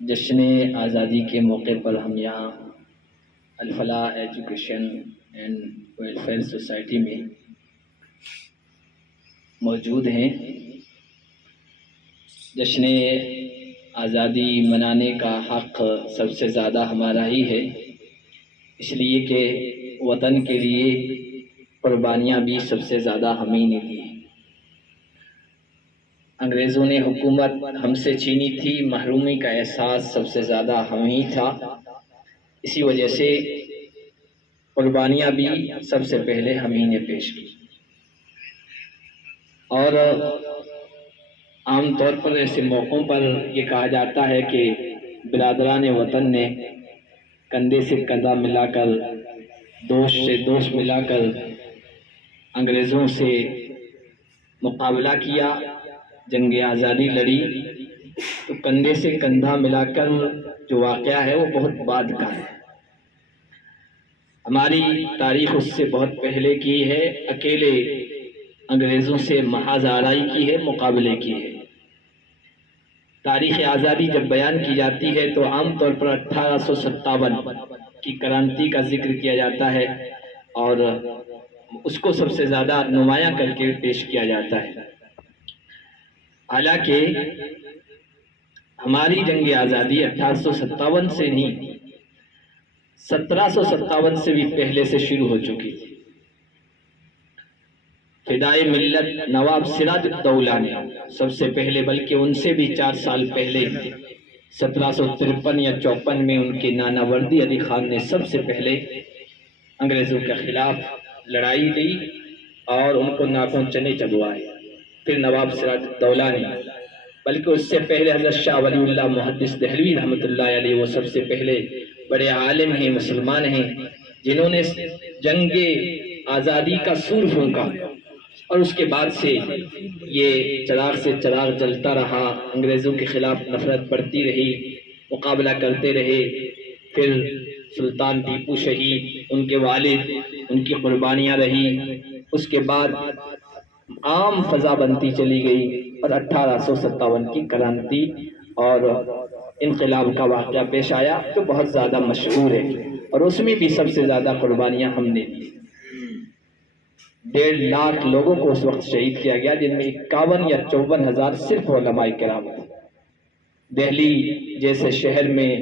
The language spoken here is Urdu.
جشن آزادی کے موقع پر ہم یہاں الفلاح ایجوکیشن اینڈ ویلفیئر سوسائٹی میں موجود ہیں۔ جشن آزادی منانے کا حق سب سے زیادہ ہمارا ہی ہے، اس لیے کہ وطن کے لیے قربانیاں بھی سب سے زیادہ ہمیں نے دی۔ انگریزوں نے حکومت ہم سے چھینی تھی، محرومی کا احساس سب سے زیادہ ہمیں ہی تھا، اسی وجہ سے قربانیاں بھی سب سے پہلے ہم ہی نے پیش کی۔ اور عام طور پر ایسے موقعوں پر یہ کہا جاتا ہے کہ برادران وطن نے کندھے سے کندھا ملا کر، دوست سے دوست ملا کر انگریزوں سے مقابلہ کیا، جنگ آزادی لڑی، تو کندھے سے کندھا ملا کر جو واقعہ ہے وہ بہت بعد کا ہے۔ ہماری تاریخ اس سے بہت پہلے کی ہے، اکیلے انگریزوں سے محاذ آرائی کی ہے، مقابلے کی ہے۔ تاریخ آزادی جب بیان کی جاتی ہے تو عام طور پر 1857 کی کرانتی کا ذکر کیا جاتا ہے اور اس کو سب سے زیادہ نمایاں کر کے پیش کیا جاتا ہے۔ حالانکہ ہماری جنگ آزادی 1857 سے نہیں، 1757 سے بھی پہلے سے شروع ہو چکی تھی۔ فدائے ملت نواب سراج الدولہ نے سب سے پہلے، بلکہ ان سے بھی 4 سال پہلے 1753 یا 54 میں ان کے نانا وردی علی خان نے سب سے پہلے انگریزوں کے خلاف لڑائی دی اور ان کو ناکوں چنے چبوائے۔ پھر نواب سراج الدولہ نے، بلکہ اس سے پہلے حضرت شاہ ولی اللہ محدث دہلوی رحمۃ اللہ علیہ، وہ سب سے پہلے بڑے عالم ہیں، مسلمان ہیں، جنہوں نے جنگ آزادی کا سور پھونکا، اور اس کے بعد سے یہ چراغ سے چراغ جلتا رہا، انگریزوں کے خلاف نفرت بڑھتی رہی، مقابلہ کرتے رہے۔ پھر سلطان ٹیپو شہید، ان کے والد، ان کی قربانیاں رہی، اس کے بعد عام فضا بنتی چلی گئی، اور 1857 کی کرانتی اور انقلاب کا واقعہ پیش آیا تو بہت زیادہ مشہور ہے، اور اس میں بھی سب سے زیادہ قربانیاں ہم نے دی۔ 1.5 لاکھ لوگوں کو اس وقت شہید کیا گیا، جن میں 51 یا 54 ہزار صرف علماء کرام تھے۔ دہلی جیسے شہر میں